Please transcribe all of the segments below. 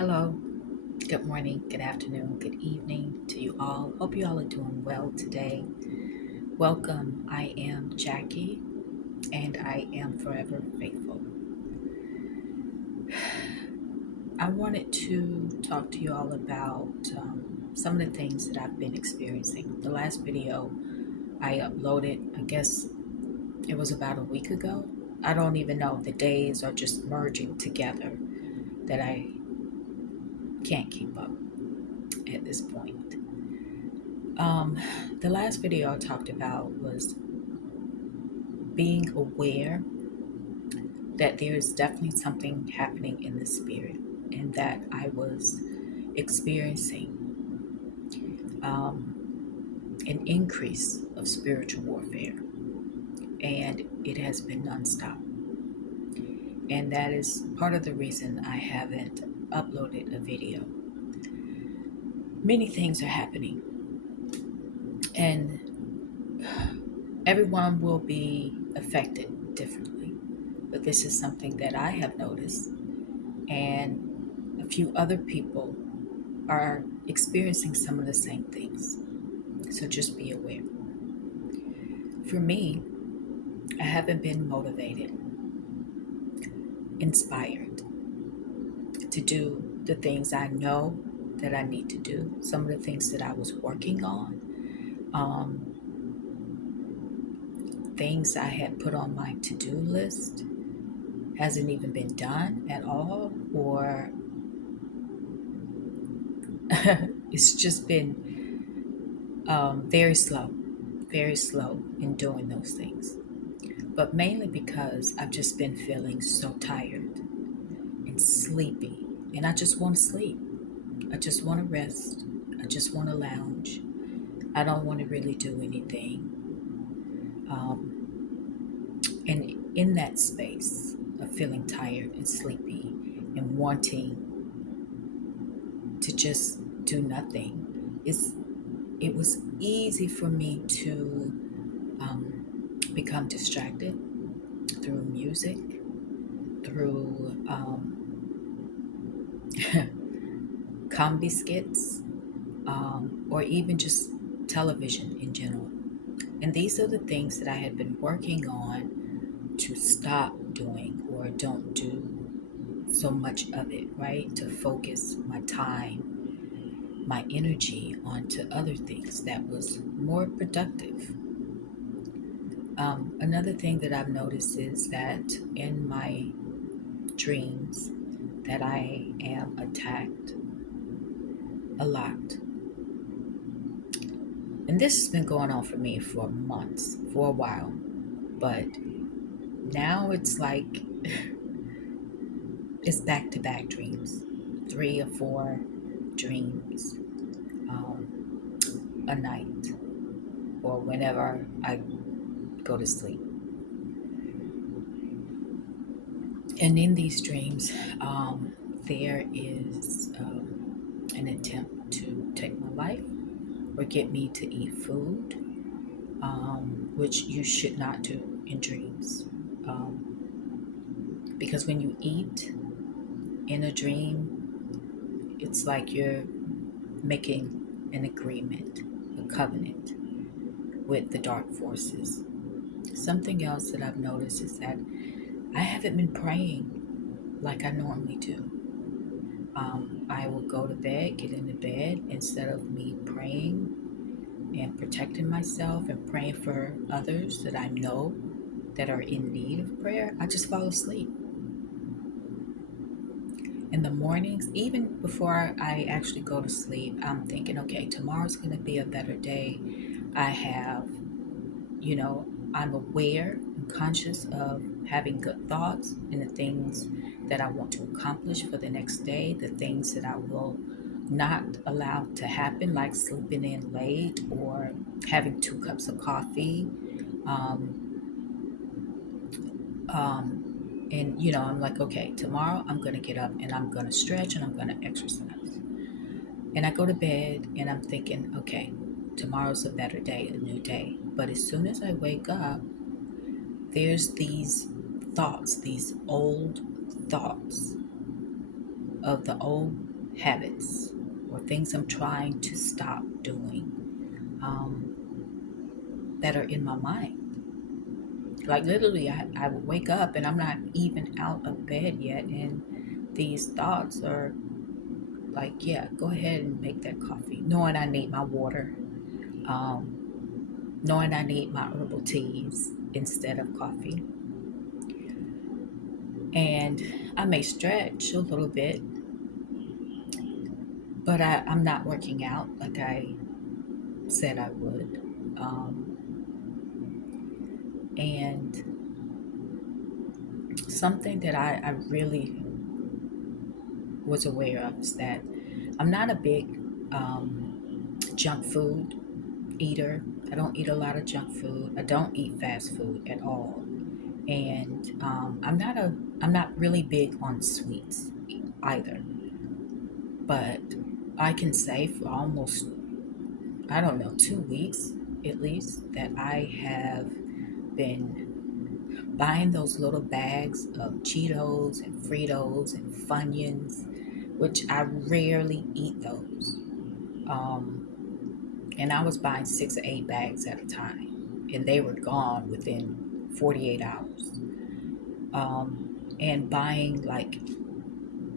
Hello, good morning, good afternoon, good evening to you all. Hope you all are doing well today. Welcome. I am Jackie and I am forever faithful. I wanted to talk to you all about some of the things that I've been experiencing. The last video I uploaded, I guess it was about a week ago. I don't even know. The days are just merging together that I can't keep up at this point. Um, the last video I talked about was being aware that there is definitely something happening in the spirit and that I was experiencing an increase of spiritual warfare, and it has been nonstop. And that is part of the reason I haven't uploaded a video. Many things are happening, and everyone will be affected differently. But this is something that I have noticed, and a few other people are experiencing some of the same things. So just be aware. For me, I haven't been motivated, inspired to do the things I know that I need to do. Some of the things that I was working on, things I had put on my to-do list, hasn't even been done at all, or it's just been very slow in doing those things. But mainly because I've just been feeling so tired and sleepy, and I just want to sleep. I just want to rest. I just want to lounge. I don't want to really do anything. And in that space of feeling tired and sleepy and wanting to just do nothing, it was easy for me to become distracted through music, through comedy skits, or even just television in general. And these are the things that I had been working on to stop doing or don't do so much of it, right? To focus my time, my energy onto other things that was more productive. Another thing that I've noticed is that in my dreams that I am attacked a lot. And this has been going on for me for months, for a while. But now it's like it's back to back dreams, 3 or 4 dreams a night or whenever I go to sleep. And in these dreams, there is an attempt to take my life or get me to eat food, which you should not do in dreams. Because when you eat in a dream, it's like you're making an agreement, a covenant with the dark forces. Something else that I've noticed is that I haven't been praying like I normally do. I will go to bed, get into bed, instead of me praying and protecting myself and praying for others that I know that are in need of prayer, I just fall asleep. In the mornings, even before I actually go to sleep, I'm thinking, okay, tomorrow's going to be a better day. I have, you know, I'm aware and conscious of having good thoughts and the things that I want to accomplish for the next day, the things that I will not allow to happen, like sleeping in late or having 2 cups of coffee. Um, and, I'm like, okay, tomorrow I'm going to get up and I'm going to stretch and I'm going to exercise. And I go to bed and I'm thinking, okay, tomorrow's a better day, a new day. But as soon as I wake up, there's these thoughts, these old thoughts of the old habits or things I'm trying to stop doing um, that are in my mind. Like literally, I would wake up and I'm not even out of bed yet, and these thoughts are like, yeah, go ahead and make that coffee, knowing I need my water, um, knowing I need my herbal teas instead of coffee. And I may stretch a little bit, but I'm not working out like I said I would. And something that I really was aware of is that I'm not a big junk food eater. I don't eat a lot of junk food. I don't eat fast food at all. And I'm not really big on sweets either. But I can say for almost, I don't know, 2 weeks at least, that I have been buying those little bags of Cheetos and Fritos and Funyuns, which I rarely eat those. Um, and I was buying 6 or 8 bags at a time, and they were gone within 48 hours. And buying like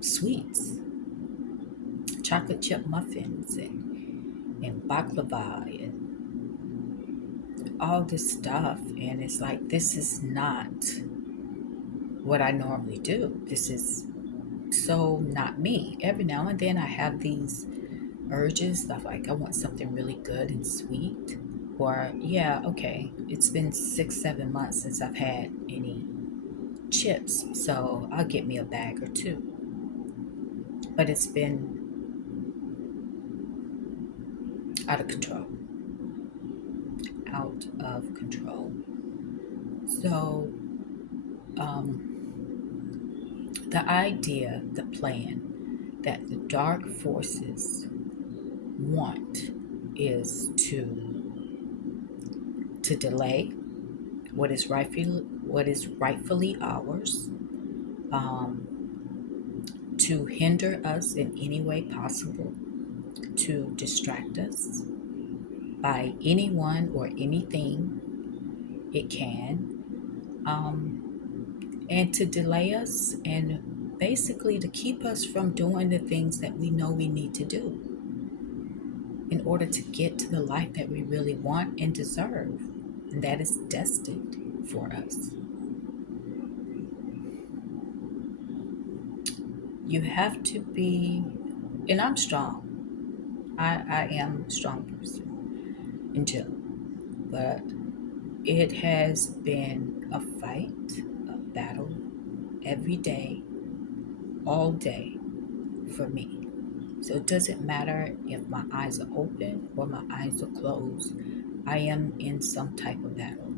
sweets, chocolate chip muffins, and baklava, and all this stuff. And it's like, this is not what I normally do. This is so not me. Every now and then I have these urges stuff like I want something really good and sweet. Or, yeah, okay, it's been 6, 7 months since I've had any chips, so I'll get me a bag or two. But it's been out of control, out of control. So, the idea, the plan that the dark forces want is to delay what is rightfully ours, um, to hinder us in any way possible, to distract us by anyone or anything it can, and to delay us and basically to keep us from doing the things that we know we need to do in order to get to the life that we really want and deserve, and that is destined for us. You have to be, and I'm strong. I am a strong person in general, but it has been a fight, a battle every day, all day for me. So it doesn't matter if my eyes are open or my eyes are closed. I am in some type of battle.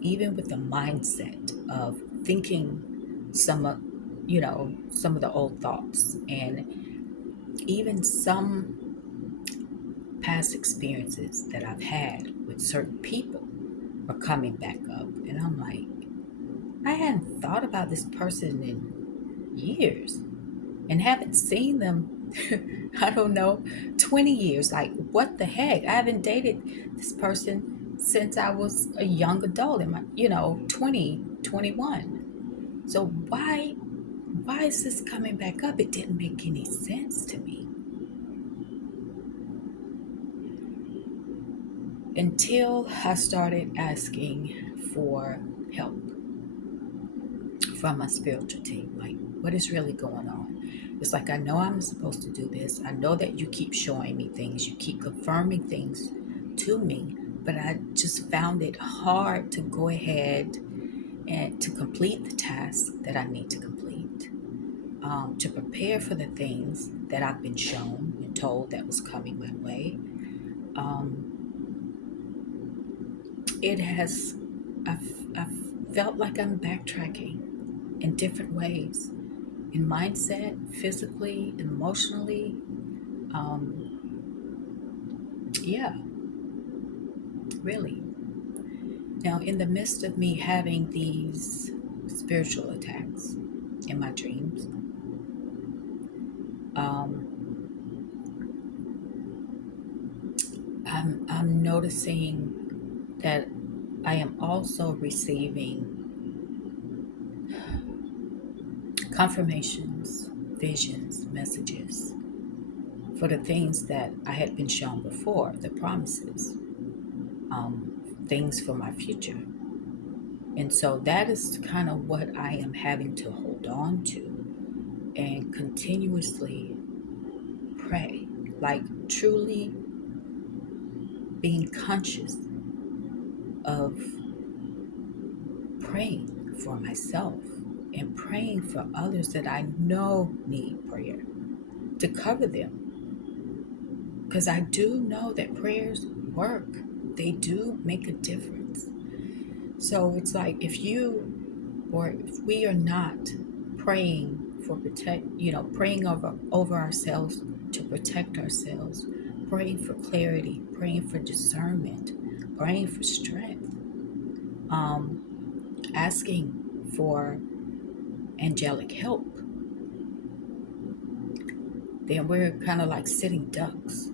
Even with the mindset of thinking some of, some of the old thoughts, and even some past experiences that I've had with certain people are coming back up. And I'm like, I hadn't thought about this person in years and haven't seen them, I don't know, 20 years. Like, what the heck? I haven't dated this person since I was a young adult in my, 20, 21. So why is this coming back up? It didn't make any sense to me until I started asking for help from my spiritual team. Like, what is really going on? It's like, I know I'm supposed to do this. I know that you keep showing me things, you keep confirming things to me, but I just found it hard to go ahead and to complete the task that I need to complete, to prepare for the things that I've been shown and told that was coming my way. Um, it has, I've felt like I'm backtracking in different ways, in mindset, physically, emotionally. Um, yeah, really. Now, in the midst of me having these spiritual attacks in my dreams, Um, I'm noticing that I am also receiving confirmations, visions, messages for the things that I had been shown before, the promises, things for my future. And so that is kind of what I am having to hold on to and continuously pray, like truly being conscious of praying for myself and praying for others that I know need prayer to cover them. Because I do know that prayers work, they do make a difference. So it's like if you or if we are not praying for protect, praying over ourselves to protect ourselves, praying for clarity, praying for discernment, praying for strength, asking for angelic help, then we're kind of like sitting ducks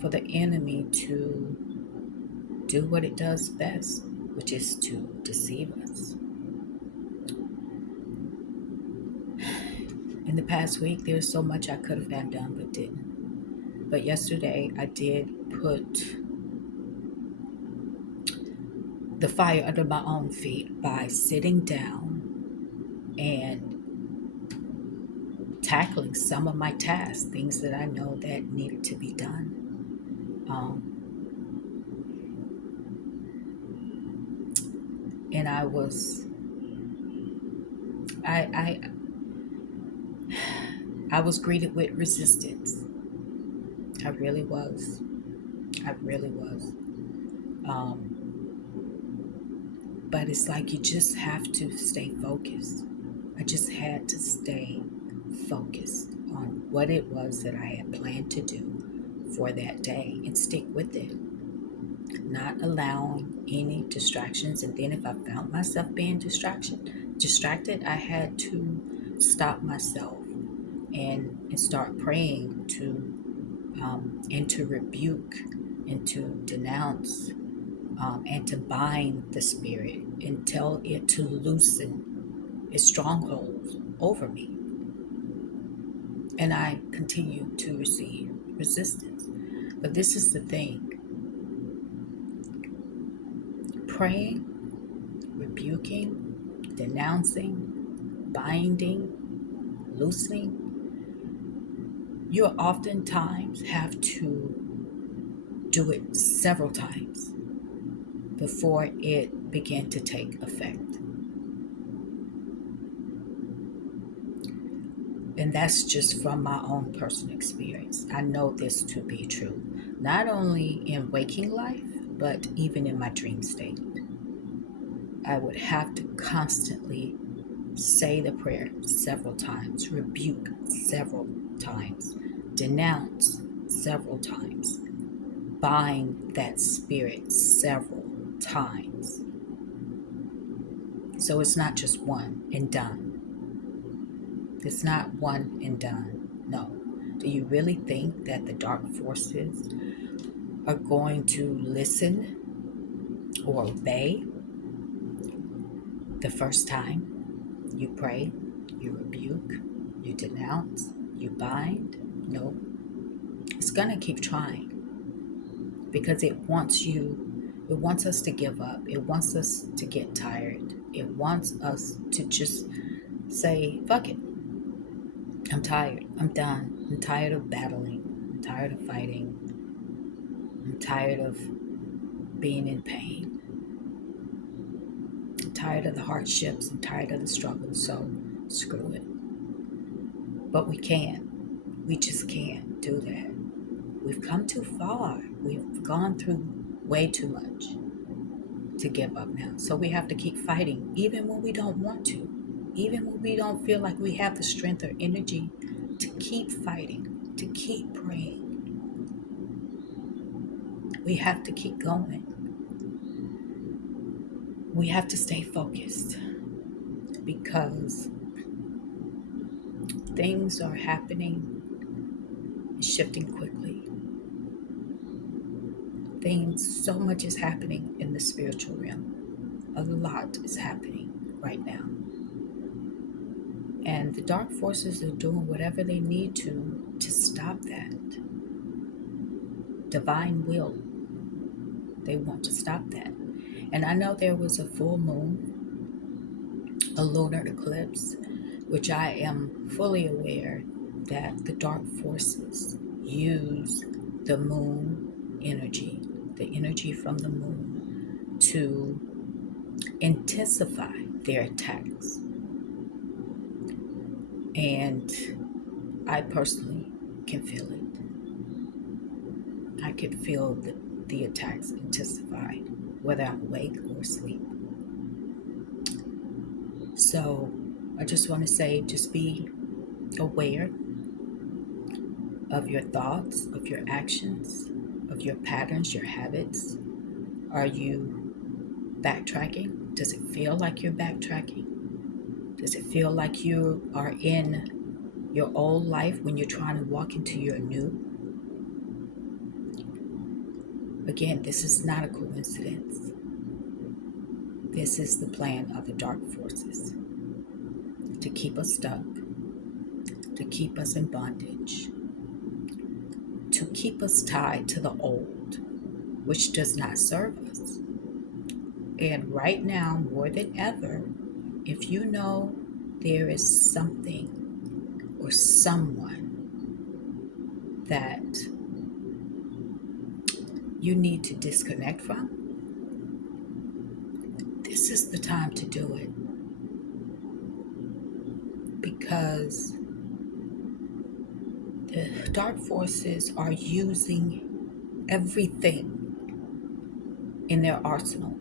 for the enemy to do what it does best, which is to deceive us. In the past week, there's so much I could have had done but didn't. But yesterday, I did put the fire under my own feet by sitting down and tackling some of my tasks, things that I know that needed to be done. Um, and I I was greeted with resistance. I really was. I really was. Um, but it's like you just have to stay focused. I just had to stay focused on what it was that I had planned to do for that day and stick with it, not allowing any distractions. And then if I found myself being distracted, I had to stop myself and start praying to and to rebuke and to denounce and to bind the spirit and tell it to loosen its strongholds over me. And I continue to receive resistance. But this is the thing: praying, rebuking, denouncing, binding, loosening, you oftentimes have to do it several times before it began to take effect. And that's just from my own personal experience. I know this to be true, not only in waking life, but even in my dream state. I would have to constantly say the prayer several times, rebuke several times, denounce several times, bind that spirit several times. So it's not just one and done. It's not one and done. No. Do you really think that the dark forces are going to listen or obey the first time you pray, you rebuke, you denounce, you bind? No. It's going to keep trying because it wants us to give up. It wants us to get tired. It wants us to just say, fuck it. I'm tired. I'm done. I'm tired of battling. I'm tired of fighting. I'm tired of being in pain. I'm tired of the hardships. I'm tired of the struggle. So screw it. But we can't. We just can't do that. We've come too far. We've gone through way too much to give up now. So we have to keep fighting, even when we don't want to, even when we don't feel like we have the strength or energy to keep fighting, to keep praying. We have to keep going. We have to stay focused because things are happening is shifting quickly. So much is happening in the spiritual realm. A lot is happening right now. And the dark forces are doing whatever they need to stop that. Divine will. They want to stop that. And I know there was a full moon, a lunar eclipse, which I am fully aware that the dark forces use the moon energy, the energy from the moon, to intensify their attacks. And I personally can feel it. I could feel the attacks intensify, whether I'm awake or asleep. So I just want to say, just be aware of your thoughts, of your actions, of your patterns, your habits. Are you backtracking? Does it feel like you're backtracking? Does it feel like you are in your old life when you're trying to walk into your new? Again, this is not a coincidence. This is the plan of the dark forces to keep us stuck, to keep us in bondage, to keep us tied to the old, which does not serve us. And right now, more than ever, if you know there is something or someone that you need to disconnect from, this is the time to do it. Because the dark forces are using everything in their arsenal.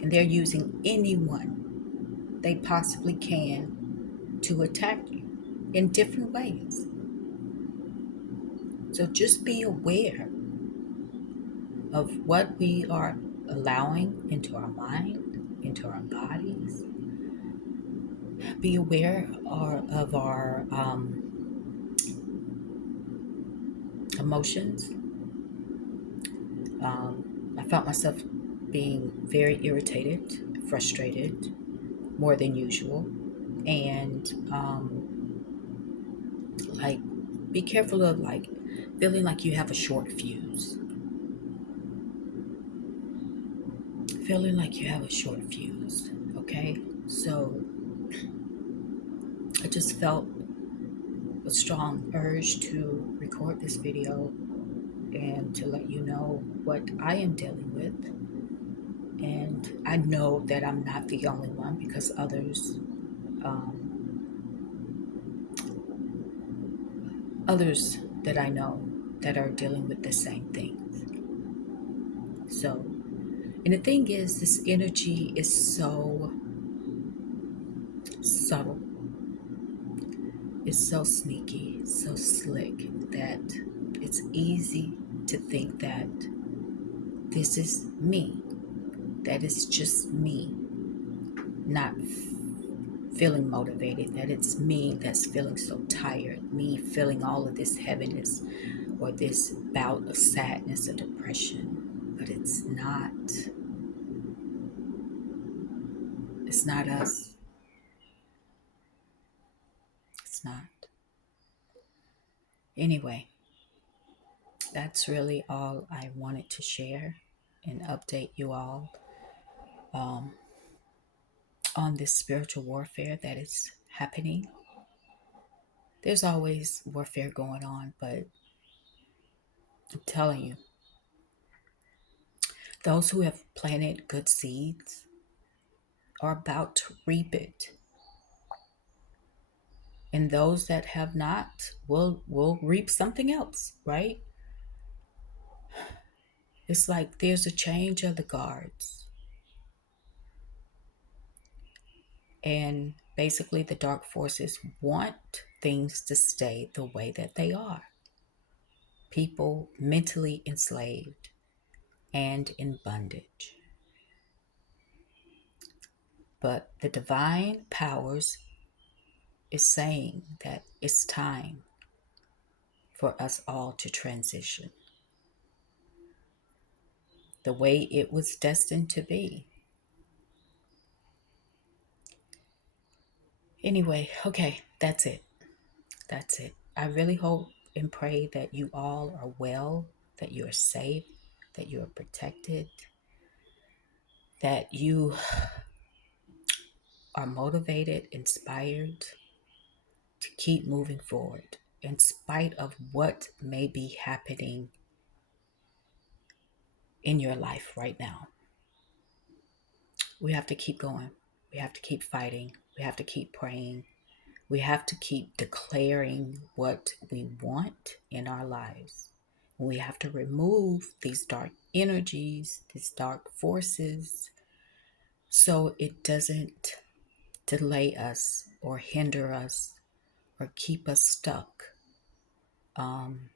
And they're using anyone they possibly can to attack you in different ways. So just be aware of what we are allowing into our mind, into our bodies. Be aware of our emotions. I found myself being very irritated, frustrated, more than usual. And like, be careful of like feeling like you have a short fuse. Feeling like you have a short fuse, okay? So I just felt a strong urge to record this video and to let you know what I am dealing with. And I know that I'm not the only one, because others that I know that are dealing with the same things. So, and the thing is, this energy is so subtle, it's so sneaky, so slick, that it's easy to think that this is me, that it's just me not feeling motivated, that it's me that's feeling so tired, me feeling all of this heaviness or this bout of sadness or depression. But it's not. It's not us. It's not. Anyway, that's really all I wanted to share and update you all on this spiritual warfare that is happening. There's always warfare going on, but I'm telling you, those who have planted good seeds are about to reap it. And those that have not will reap something else, right? It's like there's a change of the guards. And basically the dark forces want things to stay the way that they are. People mentally enslaved and in bondage. But the divine powers is saying that it's time for us all to transition the way it was destined to be. Anyway, okay, that's it. That's it. I really hope and pray that you all are well, that you are safe, that you are protected, that you are motivated, inspired to keep moving forward in spite of what may be happening in your life right now. We have to keep going. We have to keep fighting. We have to keep praying. We have to keep declaring what we want in our lives. We have to remove these dark energies, these dark forces, so it doesn't delay us or hinder us or keep us stuck um,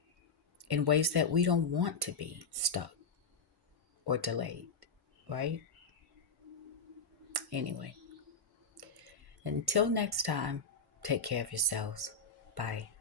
in ways that we don't want to be stuck or delayed, right? Anyway, until next time, take care of yourselves. Bye.